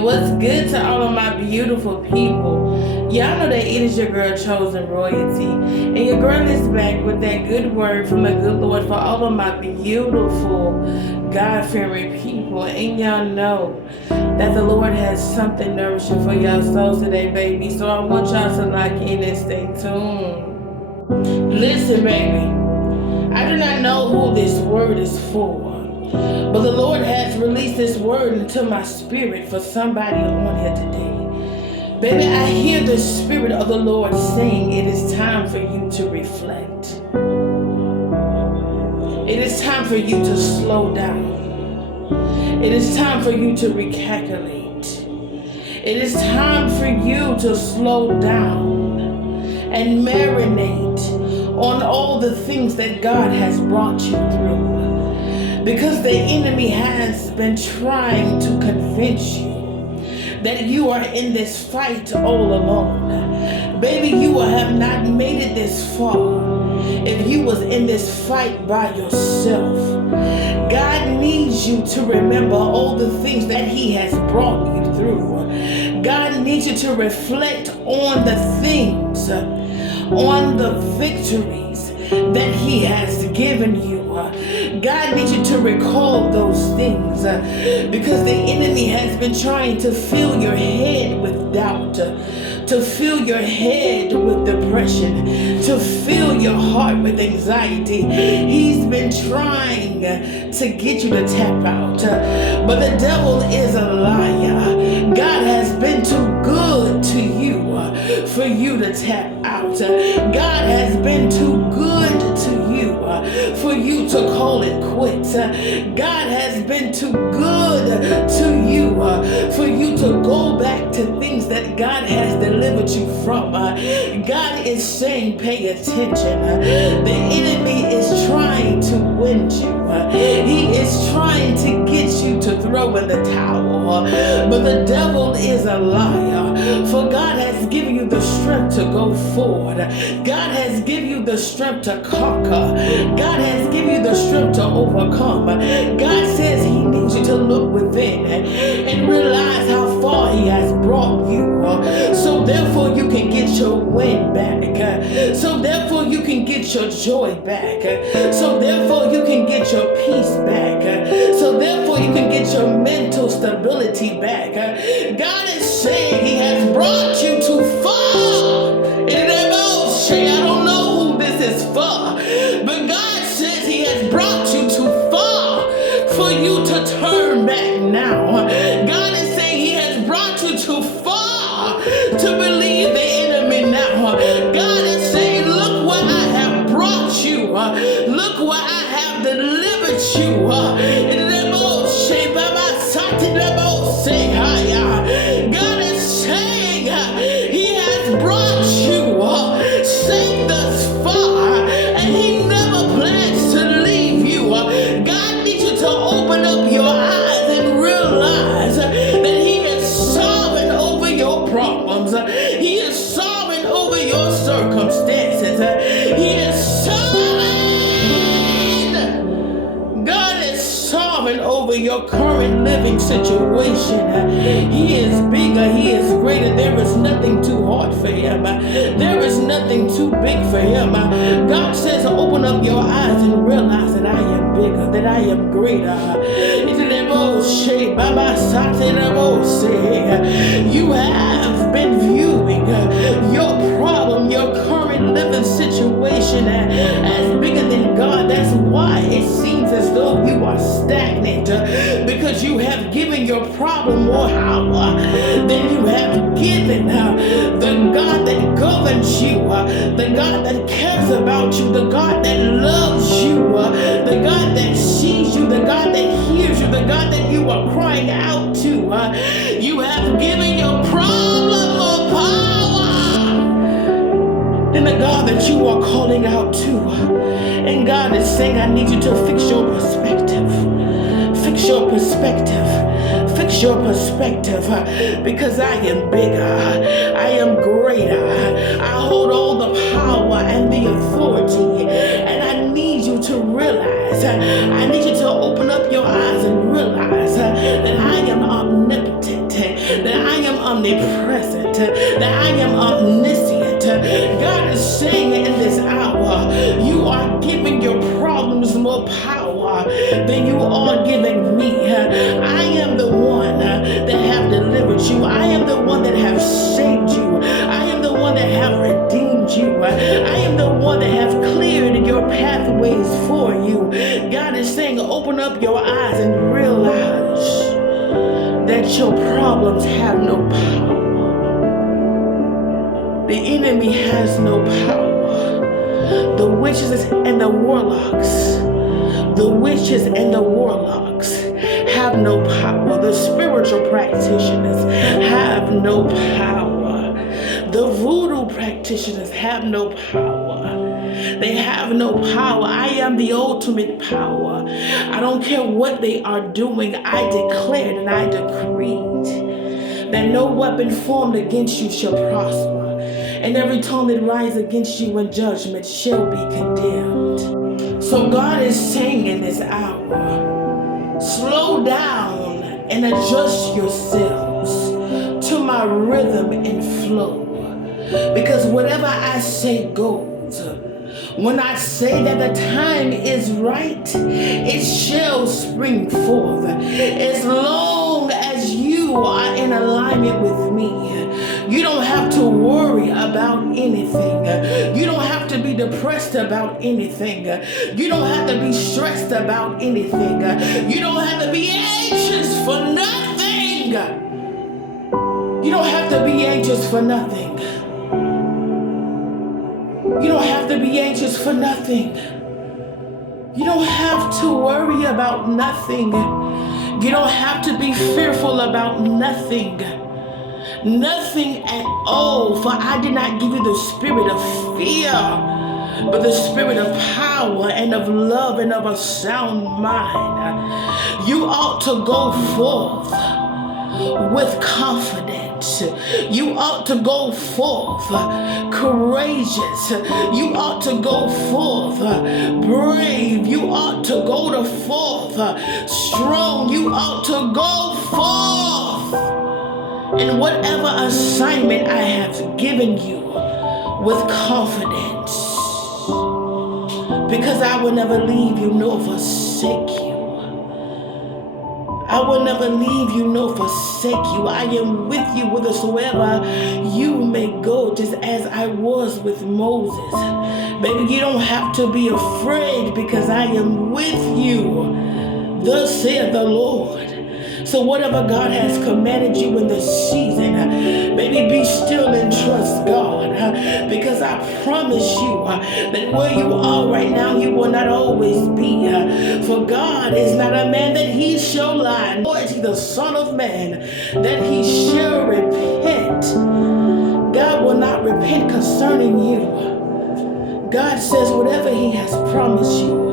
What's good to all of my beautiful people? Y'all know that it is your girl Chosen Royalty. And your girl is back with that good word from the good Lord for all of my beautiful God-fearing people. And y'all know that the Lord has something nourishing for y'all souls today, baby. So I want y'all to lock in and stay tuned. Listen, baby. I do not know who this word is for. But the Lord has released this word into my spirit for somebody on here today. Baby, I hear the Spirit of the Lord saying it is time for you to reflect. It is time for you to slow down. It is time for you to recalculate. It is time for you to slow down and marinate on all the things that God has brought you through. Because the enemy has been trying to convince you that you are in this fight all alone. Baby, you have not made it this far if you was in this fight by yourself. God needs you to remember all the things that he has brought you through. God needs you to reflect on the things, on the victories that he has given you. God needs you to recall those things because the enemy has been trying to fill your head with doubt, to fill your head with depression, to fill your heart with anxiety. He's been trying to get you to tap out, but the devil is a liar. God has been too good to you for you to tap out. God has been too good to you for you to call it quits. God has been too good to you for you to go back to things that God has delivered you from. God is saying, pay attention. The enemy is trying to wind you. He is trying to get you to throw in the towel. But the devil is a liar. For God has given you the strength to go forward. God has given you the strength to conquer. God has given you the strength to overcome. God says he needs you to look within and realize how far he has brought you. So therefore you can get your wind back. So therefore you can get your joy back. So therefore you can get your peace back. So therefore you can get your mental stability back. God is saying he has brought you too far. I don't know who this is for, but God says he has brought you too far for you to turn back now. God is saying he has brought you too far to believe the enemy now. God is saying, look where I have brought you. Look where I have delivered you. God is saying he has brought you safe thus far, and he never plans to leave you. God needs you to open up your eyes and realize that he is sovereign over your problems. He is sovereign over your circumstances. He is sovereign. God is sovereign over your current living situation. He is bigger. He is greater. There is nothing too hard for him. There is nothing too big for him. God says, open up your eyes and realize that I am bigger, that I am greater. You have been viewing your problem, your current living situation as bigger than God. That's why it seems as though you are stagnant, because you have given your problem more power than you have given the God that governs you, the God that cares about you, the God that loves you, the God that sees you, the God that hears you, the God that you are crying out to. You have given your problem more power than the God that you are calling out to. And God is saying, I need you to fix your perspective. Fix your perspective. Fix your perspective. Because I am bigger. I am greater. I hold all the power and the authority. And I need you to realize, I need you to open up your eyes and realize that I am omnipotent. omnipresent, that I am omniscient. God is saying in this hour, you are giving your problems more power than you are giving me. I am the one that have delivered you. I am the one that have saved you. I am the one that have redeemed you. I am the one that have cleared your pathways for you. God is saying, open up your eyes and realize that your problems have no power. The enemy has no power. The witches and the warlocks have no power. The spiritual practitioners have no power. The voodoo practitioners have no power. They have no power. I am the ultimate power. I don't care what they are doing. I declared and I decreed that no weapon formed against you shall prosper, and every tongue that rises against you in judgment shall be condemned. So God is saying in this hour, slow down and adjust yourselves to my rhythm and flow. Because whatever I say goes. When I say that the time is right, it shall spring forth. As long as you are in alignment with me, you don't have to worry about anything. You don't have to be depressed about anything. You don't have to be stressed about anything. You don't have to be anxious for nothing. You don't have to be anxious for nothing. You don't have to be anxious for nothing. You don't have to worry about nothing. You don't have to be fearful about nothing. Nothing at all. For I did not give you the spirit of fear, but the spirit of power and of love and of a sound mind. You ought to go forth with confidence. You ought to go forth courageous. You ought to go forth brave. You ought to go forth strong. You ought to go forth in whatever assignment I have given you with confidence, because I will never leave you nor forsake you. I will never leave you nor forsake you. I am with you whithersoever you may go, just as I was with Moses. Baby, you don't have to be afraid, because I am with you. Thus saith the Lord. So whatever God has commanded you in this season, baby, be still and trust God. Because I promise you that where you are right now, you will not always be. For God is not a man that he shall lie, nor is he the son of man that he shall repent. God will not repent concerning you. God says whatever he has promised you,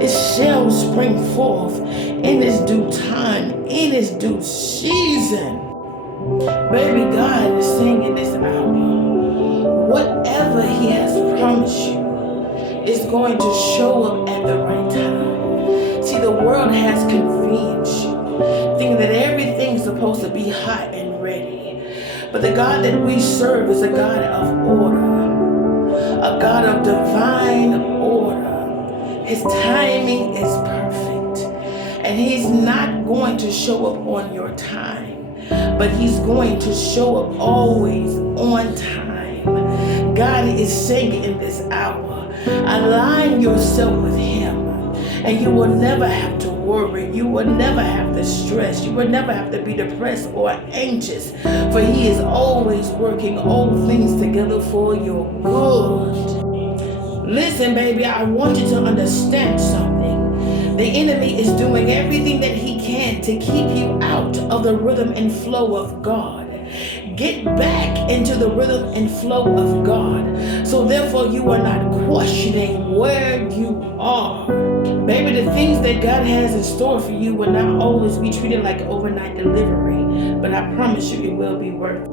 it shall spring forth in its due time, in its due season. Baby, God is saying in this hour, whatever he has promised you is going to show up at the right time. See, the world has convinced you, thinking that everything's supposed to be hot and ready. But the God that we serve is a God of order, a God of divine order. His timing is perfect, and he's not going to show up on your time, but he's going to show up always on time. God is saying in this hour, align yourself with him, and you will never have to worry. You will never have to stress. You will never have to be depressed or anxious, for he is always working all things together for your good. Listen, baby, I want you to understand something. The enemy is doing everything that he can to keep you out of the rhythm and flow of God. Get back into the rhythm and flow of God. So therefore you are not questioning where you are. Baby, the things that God has in store for you will not always be treated like overnight delivery, but I promise you it will be worth it.